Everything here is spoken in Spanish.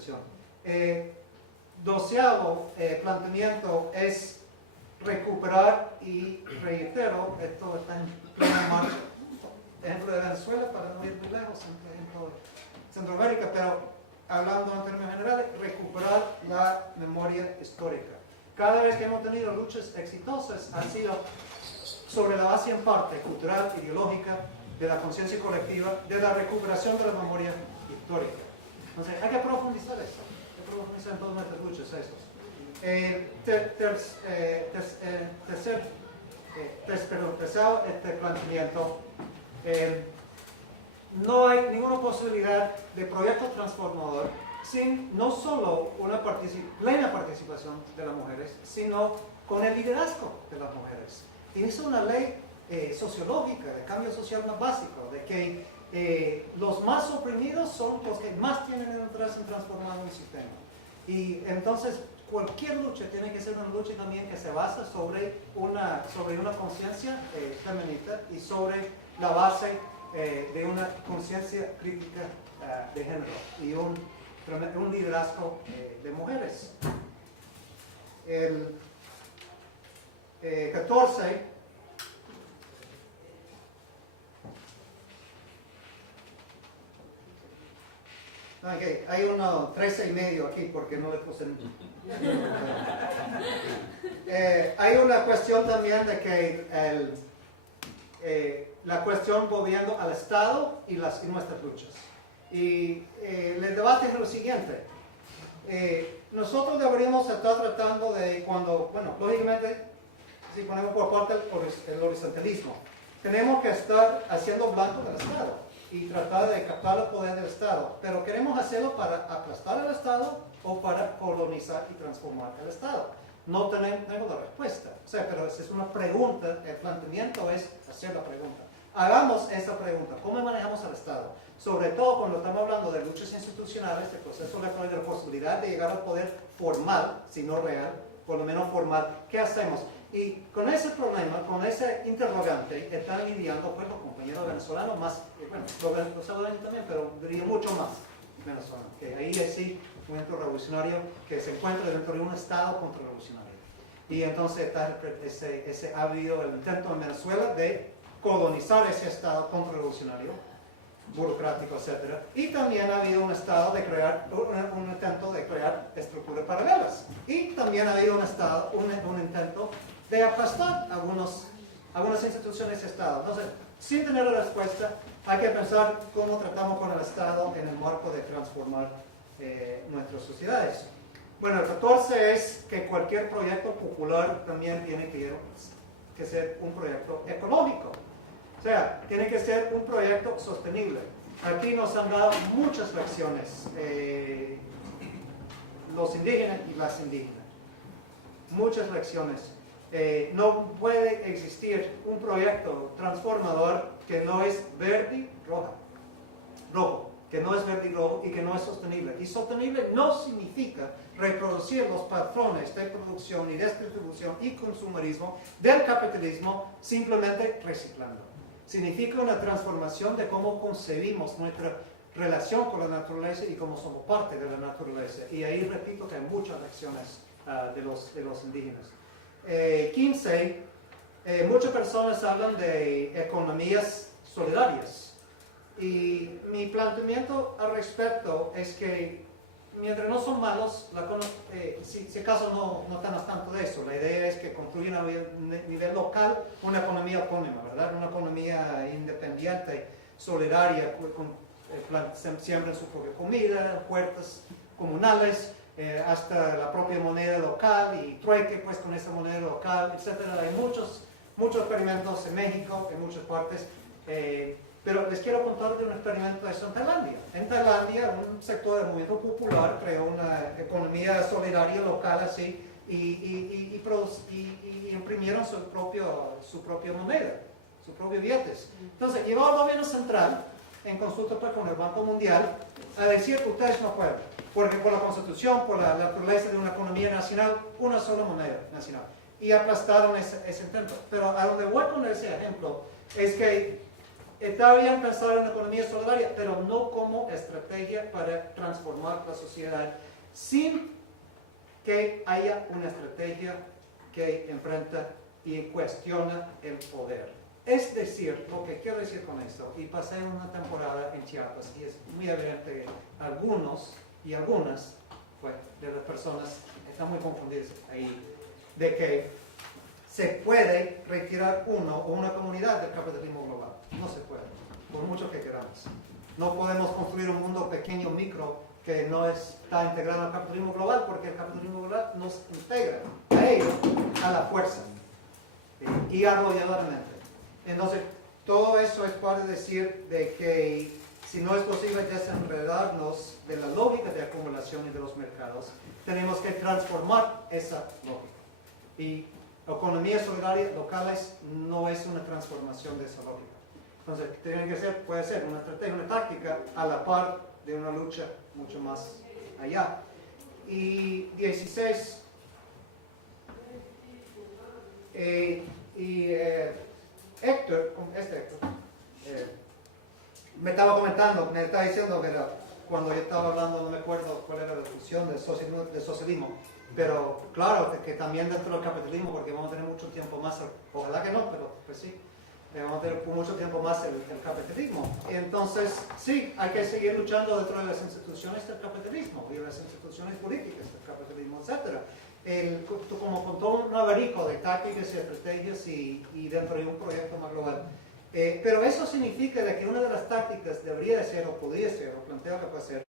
profundización. Doceavo planteamiento es recuperar, y reitero, esto está en plena marcha, ejemplo de Venezuela, para no ir muy lejos, ejemplo de Centroamérica, pero hablando en términos generales, recuperar la memoria histórica. Cada vez que hemos tenido luchas exitosas ha sido sobre la base en parte cultural, ideológica, de la conciencia colectiva, de la recuperación de la memoria histórica. Entonces hay que profundizar eso, hay que profundizar en todas nuestras luchas esos. Tercero, este planteamiento, no hay ninguna posibilidad de proyecto transformador sin no solo una plena participación de las mujeres, sino con el liderazgo de las mujeres. Y es una ley sociológica, de cambio social más básico, de que los más oprimidos son los que más tienen interés en transformar un sistema. Y entonces cualquier lucha tiene que ser una lucha también que se basa sobre una conciencia feminista y sobre la base de una conciencia crítica de género y un liderazgo de mujeres. El 14. Okay, hay uno 13,5 aquí porque no le puse. Hay una cuestión también de que la cuestión volviendo al Estado y nuestras luchas. Y el debate es lo siguiente. Nosotros deberíamos estar tratando de bueno, lógicamente, si ponemos por parte el horizontalismo, tenemos que estar haciendo blanco del Estado y tratar de captar el poder del Estado, pero queremos hacerlo para aplastar al Estado o para colonizar y transformar el Estado. No tenemos la respuesta, pero esa es una pregunta, el planteamiento es hacer la pregunta. Hagamos esa pregunta, ¿cómo manejamos al Estado? Sobre todo cuando estamos hablando de luchas institucionales, de procesos electorales, de la posibilidad de llegar al poder formal, si no real, por lo menos formal, ¿qué hacemos? Y con ese problema, con ese interrogante, están lidiando pues, los compañeros venezolanos más, bueno, los salvadoreños también, pero diría mucho más venezolanos, que ahí es sí un movimiento revolucionario que se encuentra dentro de un Estado contrarrevolucionario. Y entonces está ha habido el intento en Venezuela de colonizar ese Estado contrarrevolucionario, burocrático, etc. Y también ha habido un Estado de crear, un intento de crear estructuras paralelas. Y también ha habido un intento de aplastar algunas instituciones de Estado. Entonces, sin tener la respuesta, hay que pensar cómo tratamos con el Estado en el marco de transformar nuestras sociedades. Bueno, el 14 es que cualquier proyecto popular también tiene que ser un proyecto ecológico. O sea, tiene que ser un proyecto sostenible. Aquí nos han dado muchas lecciones los indígenas y las indígenas. Muchas lecciones. No puede existir un proyecto transformador que no es verde rojo, que no es verde y rojo y que no es sostenible. Y sostenible no significa reproducir los patrones de producción y distribución y consumerismo del capitalismo simplemente reciclando. Significa una transformación de cómo concebimos nuestra relación con la naturaleza y cómo somos parte de la naturaleza. Y ahí repito que hay muchas lecciones de los indígenas. 15. Muchas personas hablan de economías solidarias. Y mi planteamiento al respecto es que mientras no son malos, si acaso no estamos tanto de eso, la idea es que construyan a nivel local una economía autónoma, ¿verdad? Una economía independiente, solidaria, siembran su propia comida, huertas comunales, hasta la propia moneda local y trueque pues con esa moneda local, etc. Hay muchos experimentos en México, en muchas partes. Pero les quiero contar de un experimento de eso en Tailandia. En Tailandia, un sector del movimiento popular creó una economía solidaria local así y imprimieron su propia moneda, sus propios billetes. Entonces, llevó al gobierno central, en consulta pues, con el Banco Mundial, a decir que ustedes no pueden, porque por la Constitución, por la naturaleza de una economía nacional, una sola moneda nacional. Y aplastaron ese intento. Pero a donde voy con ese ejemplo es que está bien pensar en la economía solidaria, pero no como estrategia para transformar la sociedad sin que haya una estrategia que enfrenta y cuestiona el poder. Es decir, lo que quiero decir con esto, y pasé una temporada en Chiapas y es muy evidente que algunos y algunas de las personas están muy confundidas ahí, de que se puede retirar uno o una comunidad del capitalismo global. No se puede, por mucho que queramos. No podemos construir un mundo pequeño, micro, que no está integrado al capitalismo global, porque el capitalismo global nos integra a ellos a la fuerza y arrolladoramente. Entonces, todo eso es para decir de que si no es posible desenredarnos de la lógica de acumulación y de los mercados, tenemos que transformar esa lógica. Y economía solidaria locales no es una transformación de esa lógica. Entonces, tiene que ser, puede ser una estrategia, una táctica a la par de una lucha mucho más allá. Y 16, Héctor, me estaba comentando, me estaba diciendo que cuando yo estaba hablando, no me acuerdo cuál era la discusión del socialismo, pero claro, que también dentro del capitalismo, porque vamos a tener mucho tiempo más, ojalá que no, pero pues sí, vamos a tener mucho tiempo más el capitalismo. Y entonces, sí, hay que seguir luchando dentro de las instituciones del capitalismo y las instituciones políticas del capitalismo, etc. Como con todo un abanico de tácticas y estrategias y dentro de un proyecto más global. Pero eso significa de que una de las tácticas debería ser, o podría ser, o planteo que puede ser,